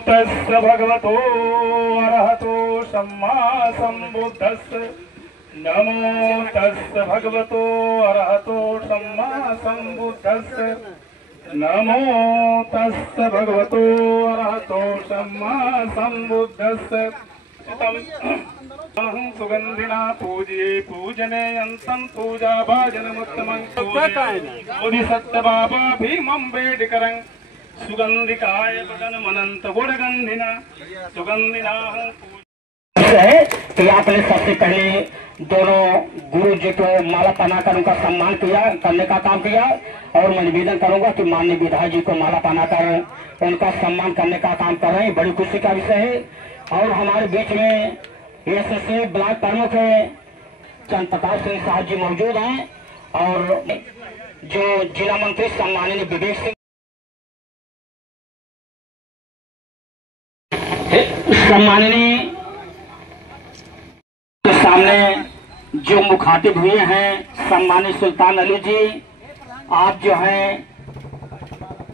तस्य भगवतो अरहतो सम्मा सम्बुद्धस्य। नमो तस्य भगवतो अरहतो सम्मा सम्बुद्धस्य। नमो तस्य भगवतो अरहतो सम्मा सम्बुद्धस्य। सुगंधिना पूजे पूजने अंतं पूजा भाजनमुत्तमं बोधि सत्य बाबा भीमं वेदिकरं सुगंधिकाय बदनमनंत गुणगंधिना सुगंधिना है कि आपने सबसे पहले दोनों गुरु जी को माला पहनाकर उनका सम्मान करने का काम किया और मैं निवेदन करूंगा कि माननीय विधायक जी को माला पहनाकर उनका सम्मान करने का काम कर रहे हैं। बड़ी खुशी का विषय है। और हमारे बीच में एसएसए ब्लॉक प्रमुख चंद प्रकाश सिंह साहब जी मौजूद हैं और जो जिला मंत्री सम्माननीय विवेक सिंह सम्माननीय के सामने जो मुखातिब हुए हैं सम्मानित सुल्तान अली जी, आप जो हैं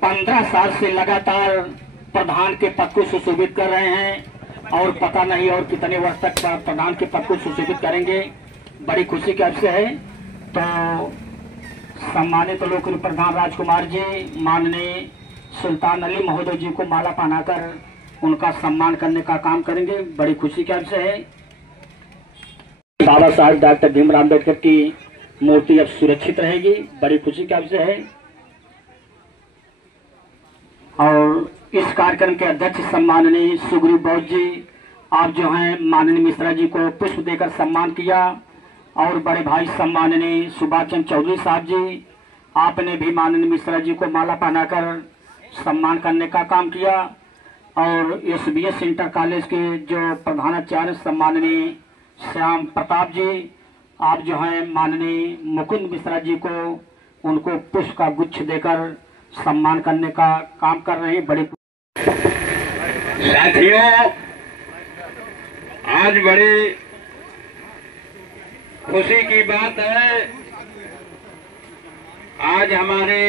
15 साल से लगातार प्रधान के पद को सुशोभित कर रहे हैं और पता नहीं और कितने वर्ष तक प्रधान के पद को सुशोभित करेंगे। बड़ी खुशी का विषय है। तो सम्मानित लोक प्रधान राजकुमार जी माननीय सुल्तान अली महोदय जी को माला पहनाकर उनका सम्मान करने का काम करेंगे। बड़ी खुशी का विषय है। बाबा साहब डॉक्टर भीमराव अम्बेडकर की मूर्ति अब सुरक्षित रहेगी। बड़ी खुशी का विषय है। और इस कार्यक्रम के अध्यक्ष सम्माननीय सुग्रीव बौद्ध जी, आप जो हैं माननीय मिश्रा जी को पुष्प देकर सम्मान किया और बड़े भाई सम्माननीय सुभाष चंद्र चौधरी साहब जी, आपने भी माननीय मिश्रा जी को माला पहनाकर सम्मान करने का काम किया। और एसबीएस इंटर कॉलेज के जो प्रधानाचार्य सम्माननीय श्याम प्रताप जी, आप जो हैं माननीय मुकुंद मिश्रा जी को उनको पुष्प का गुच्छ देकर सम्मान करने का काम कर रहे हैं। बड़ी साथियों, आज बड़ी खुशी की बात है। आज हमारे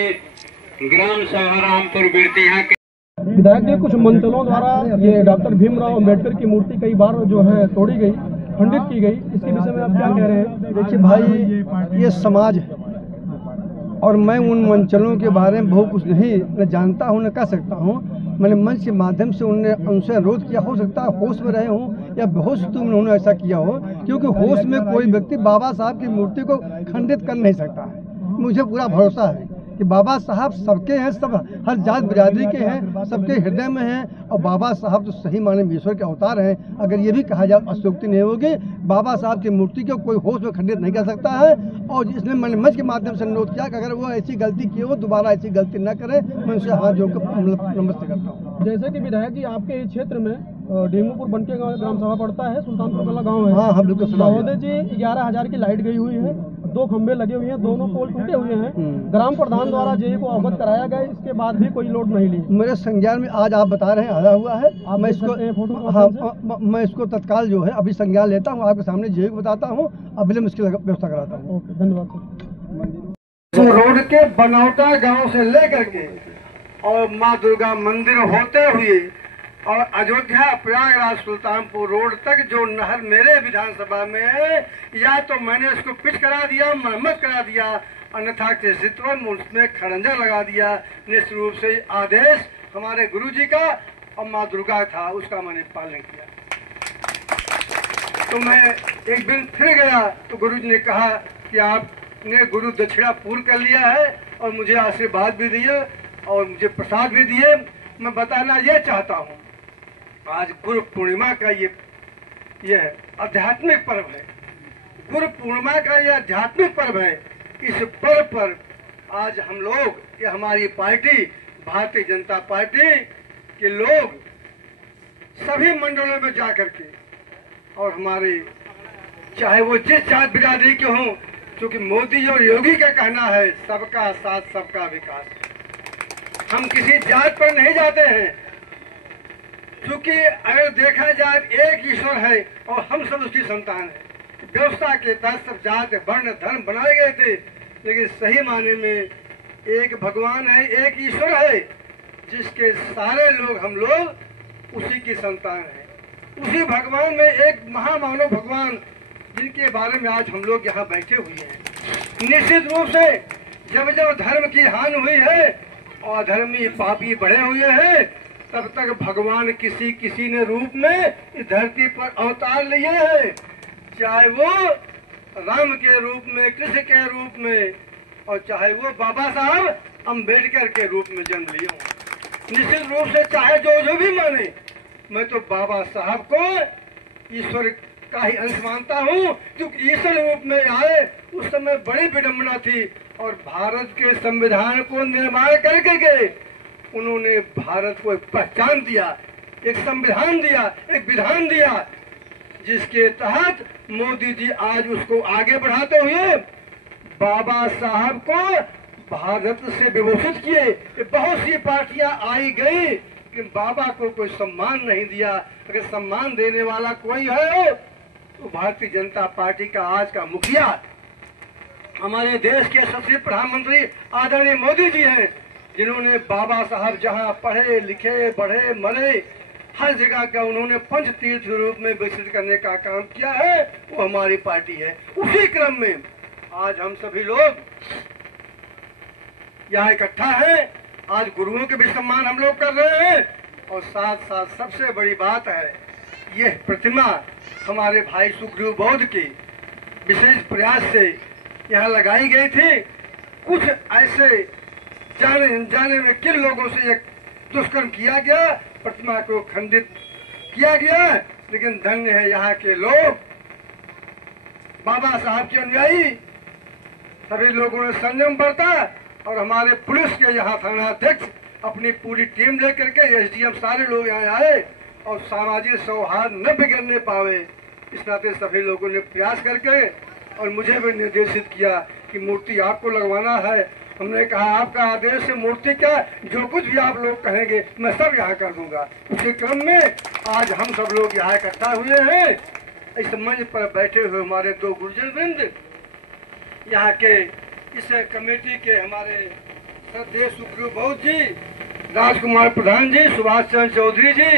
ग्राम सभा रामपुर बिरतिया के विधायक जी कुछ मंचलों द्वारा ये डॉक्टर भीमराव अम्बेडकर की मूर्ति कई बार जो है तोड़ी गई, खंडित की गई, इसके विषय में आप क्या कह रहे हैं? देखिए भाई, ये समाज है और मैं उन मंचलों के बारे में बहुत कुछ नहीं न जानता हूँ न कह सकता हूँ। मैंने मंच के माध्यम से उनसे अनुरोध किया, हो सकता है होश में रहे हों या बेहोश तो उन्होंने ऐसा किया हो, क्योंकि होश में कोई व्यक्ति बाबा साहब की मूर्ति को खंडित कर नहीं सकता है। मुझे पूरा भरोसा है कि बाबा साहब सबके हैं, सब हर जात बिरादरी के हैं, सबके हृदय में हैं और बाबा साहब तो सही माने में ईश्वर के अवतार हैं। अगर ये भी कहा जाए अशोक्ति नहीं होगी, बाबा साहब की मूर्ति को कोई होश में खंडित नहीं कर सकता है। और इसलिए मैंने मंच के माध्यम से अनुरोध किया कि अगर वो ऐसी गलती की हो, दोबारा ऐसी गलती न करें। मैं उनसे हाथ जोड़कर नमस्ते करता हूँ। जैसे कि विधायक जी आपके इस क्षेत्र में डेंगूपुर बनके गाँव ग्राम सभा पड़ता है, सुल्तानपुर वाला गाँव है। हाँ बिल्कुल। महोदय जी 11,000 की लाइट गई हुई है, 2 खंभे लगे हुए हैं, दोनों पोल टूटे हुए हैं। ग्राम प्रधान द्वारा जेई को अवगत कराया गया, इसके बाद भी कोई लोड नहीं ली। मेरे संज्ञान में आज आप बता रहे हैं आया हुआ है। मैं इसको मैं इसको तत्काल जो है अभी संज्ञान लेता हूँ, आपके सामने जेई को बताता हूँ, अभी मैं इसकी व्यवस्था कराता हूँ। धन्यवाद। रोड के बनौटा गांव से लेकर के और माँ दुर्गा मंदिर होते हुए और अयोध्या प्रयागराज सुल्तानपुर रोड तक जो नहर मेरे विधानसभा में है, या तो मैंने इसको पिच करा दिया, मरम्मत करा दिया, अन्यथा कृषित्व उसमें खड़ंजा लगा दिया। निश्चित रूप से आदेश हमारे गुरुजी का और माँ दुर्गा था, उसका मैंने पालन किया। तो मैं एक दिन फिर गया तो गुरुजी ने कहा कि आपने गुरु दक्षिणा पूर्ण कर लिया है और मुझे आशीर्वाद भी दिए और मुझे प्रसाद भी दिए। मैं बताना ये चाहता हूँ, आज गुरु पूर्णिमा का ये आध्यात्मिक पर्व है। गुरु पूर्णिमा का ये आध्यात्मिक पर्व है। इस पर्व पर आज हम लोग, ये हमारी पार्टी भारतीय जनता पार्टी के लोग सभी मंडलों में जा करके, और हमारे चाहे वो जिस जात बिरादरी के हों, क्योंकि मोदी और योगी का कहना है सबका साथ सबका विकास। हम किसी जात पर नहीं जाते हैं, क्योंकि अगर देखा जाए एक ईश्वर है और हम सब उसकी संतान है। व्यवस्था के तहत सब जात वर्ण धर्म बनाए गए थे, लेकिन सही माने में एक भगवान है, एक ईश्वर है, जिसके सारे लोग हम लोग उसी की संतान है। उसी भगवान में एक महामानव भगवान जिनके बारे में आज हम लोग यहाँ बैठे हुए हैं। निश्चित रूप से जब जब धर्म की हानि हुई है और धर्मी पापी बढ़े हुए हैं, तब तक भगवान किसी किसी ने रूप में इस धरती पर अवतार लिए हैं, चाहे वो राम के रूप में, कृष्ण के रूप में, और चाहे वो बाबा साहब अम्बेडकर के रूप में जन्म लिए हों। निश्चित रूप से चाहे जो भी माने, मैं तो बाबा साहब को ईश्वर का ही अंश मानता हूँ, क्योंकि ईश्वर रूप में आए उस समय बड़ी विडम्बना थी और भारत के संविधान को निर्माण करके उन्होंने भारत को एक पहचान दिया, एक संविधान दिया, एक विधान दिया, जिसके तहत मोदी जी आज उसको आगे बढ़ाते हुए बाबा साहब को भारत से विभूषित किए। बहुत सी पार्टियां आई गई, लेकिन बाबा को कोई सम्मान नहीं दिया। अगर सम्मान देने वाला कोई है तो भारतीय जनता पार्टी का आज का मुखिया, हमारे देश के यशस्वी प्रधानमंत्री आदरणीय मोदी जी हैं, जिन्होंने बाबा साहब जहां पढ़े लिखे बढ़े मरे हर जगह का उन्होंने पंच तीर्थ के रूप में विकसित करने का काम किया है, वो हमारी पार्टी है। उसी क्रम में आज हम सभी लोग यहाँ इकट्ठा है। आज गुरुओं के भी सम्मान हम लोग कर रहे हैं और साथ साथ सबसे बड़ी बात है, यह प्रतिमा हमारे भाई सुग्रीव बौद्ध की विशेष प्रयास से यहाँ लगाई गई थी। कुछ ऐसे जाने में किन लोगों से एक दुष्कर्म किया गया, प्रतिमा को खंडित किया गया, लेकिन धन्य है यहाँ के लोग, बाबा साहब के अनुयायी सभी लोगों ने संयम बरता और हमारे पुलिस के यहाँ थानाध्यक्ष अपनी पूरी टीम लेकर के, एसडीएम सारे लोग यहाँ आए और सामाजिक सौहार्द न बिगड़ने पावे, इस नाते सभी लोगों ने प्रयास करके और मुझे भी निर्देशित किया कि मूर्ति आपको लगवाना है। हमने कहा आपका आदेश है, मूर्ति का जो कुछ भी आप लोग कहेंगे मैं सब यहाँ कर दूंगा। उसी क्रम में आज हम सब लोग यहाँ इकट्ठा हुए हैं। इस मंच पर बैठे हुए हमारे दो गुरुजन वृंद, यहाँ के इस कमेटी के हमारे श्रद्धेय सुग्रीव बौद्ध जी, राजकुमार प्रधान जी, सुभाष चंद्र चौधरी जी,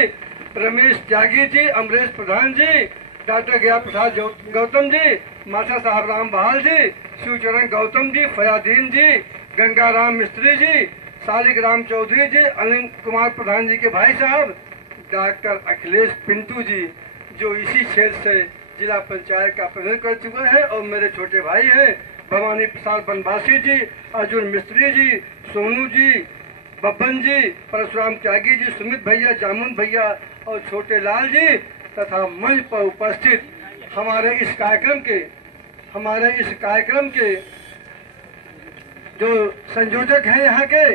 रमेश त्यागी जी, अमरेश प्रधान जी, डॉक्टर गया प्रसाद गौतम जी, माता साहब राम बहाल जी, शिवचरण गौतम जी, फयादीन जी, गंगाराम मिस्त्री जी, सालिक राम चौधरी जी, अनिल कुमार प्रधान जी के भाई साहब, डॉक्टर अखिलेश पिंटू जी, जो इसी क्षेत्र से जिला पंचायत का प्रतिनिधित्व कर चुके हैं, और मेरे छोटे भाई हैं भवानी प्रसाद बनवासी जी, अर्जुन मिस्त्री जी, सोनू जी, बब्बन जी, परशुराम त्यागी जी, सुमित भैया, जामुन भैया और छोटे लाल जी, तथा मंच पर उपस्थित हमारे इस कार्यक्रम के जो संयोजक हैं यहाँ के,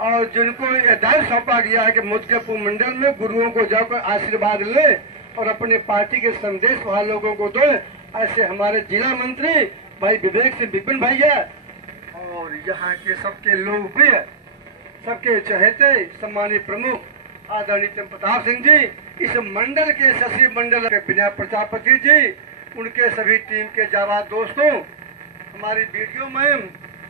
और जिनको यह दायित्व सौंपा गया है कि मुद्गेपुर मंडल में गुरुओं को जाकर आशीर्वाद लें और अपने पार्टी के संदेश वहाँ लोगों को दें, ऐसे हमारे जिला मंत्री भाई विवेक सिंह विपिन भैया और यहाँ के सबके लोकप्रिय, सबके चहेते सम्मानित प्रमुख आदरणीय प्रताप सिंह जी, इस मंडल के सचिव मंडल के विनय प्रजापति जी, उनके सभी टीम के जाबाज दोस्तों, हमारी वीडियो मैम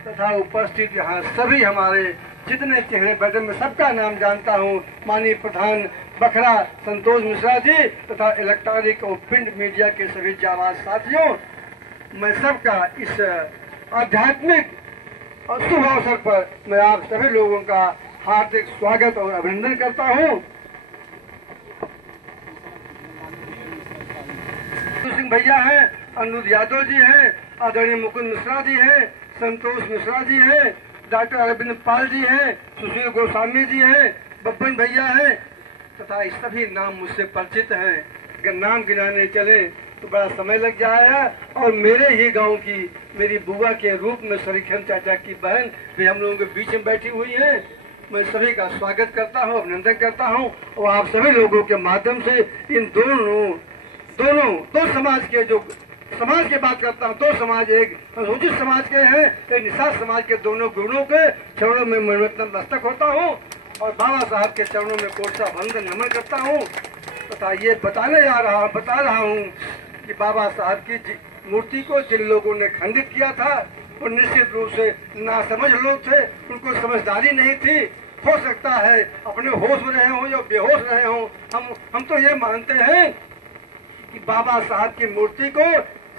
तथा उपस्थित यहाँ सभी हमारे जितने चेहरे बैठे, मैं सबका नाम जानता हूँ, माननीय प्रधान बखरा संतोष मिश्रा जी तथा इलेक्ट्रॉनिक और प्रिंट मीडिया के सभी जाबाज साथियों, मैं सबका इस आध्यात्मिक और शुभ अवसर पर मैं आप सभी लोगों का हार्दिक स्वागत और अभिनंदन करता हूँ। सिंह भैया हैं, अनुरुद्ध यादव जी हैं, आदरणीय मुकुंद मिश्रा जी हैं, संतोष मिश्रा जी हैं, डॉक्टर अरविंद पाल जी हैं, सुशील गोस्वामी जी हैं, बब्बन भैया हैं, तथा सभी नाम मुझसे परिचित हैं। अगर नाम गिनाने चले तो बड़ा समय लग जाएगा। और मेरे ही गांव की मेरी बुआ के रूप में सरीखन चाचा की बहन भी हम लोगों के बीच में बैठी हुई है। मैं सभी का स्वागत करता हूं, अभिनंदन करता हूं, और आप सभी लोगों के माध्यम से इन दो समाज के, जो समाज की बात करता हूँ, दो समाज, एक अनुसूचित समाज के हैं, एक निषाद समाज के, दोनों गुरुओं के चरणों में नतमस्तक होता हूँ और बाबा साहब के चरणों में कोटसा वंदन नमन करता हूँ तथा ये बता रहा हूँ कि बाबा साहब की मूर्ति को जिन लोगों ने खंडित किया था वो निश्चित रूप से नासमझ लोग थे, उनको समझदारी नहीं थी हो सकता है अपने होश में रहे हों या बेहोश रहे हों। हम तो ये मानते हैं कि बाबा साहब की मूर्ति को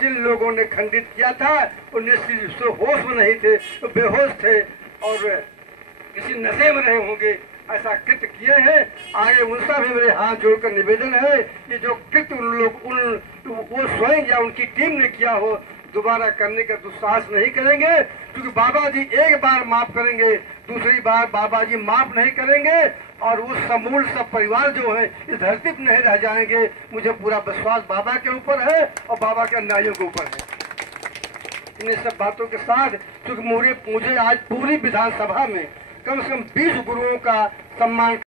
जिन लोगों ने खंडित किया था वो निश्चित रूप से होश में नहीं थे, तो बेहोश थे और किसी नशे में रहे होंगे, ऐसा कृत्य किए हैं। आगे उनका भी मेरे हाथ जोड़कर निवेदन है कि जो कृत्य वो स्वयं या उनकी टीम ने किया हो दोबारा करने का दुस्साहस नहीं करेंगे, क्योंकि बाबा जी एक बार माफ करेंगे, दूसरी बार बाबा जी माफ नहीं करेंगे और वो समूल सब परिवार जो है इस धरती पर नहीं रह जाएंगे। मुझे पूरा विश्वास बाबा के ऊपर है और बाबा के अन्यायियों के ऊपर है। इन सब बातों के साथ क्योंकि मुझे आज पूरी विधानसभा में कम से कम 20 गुरुओं का सम्मान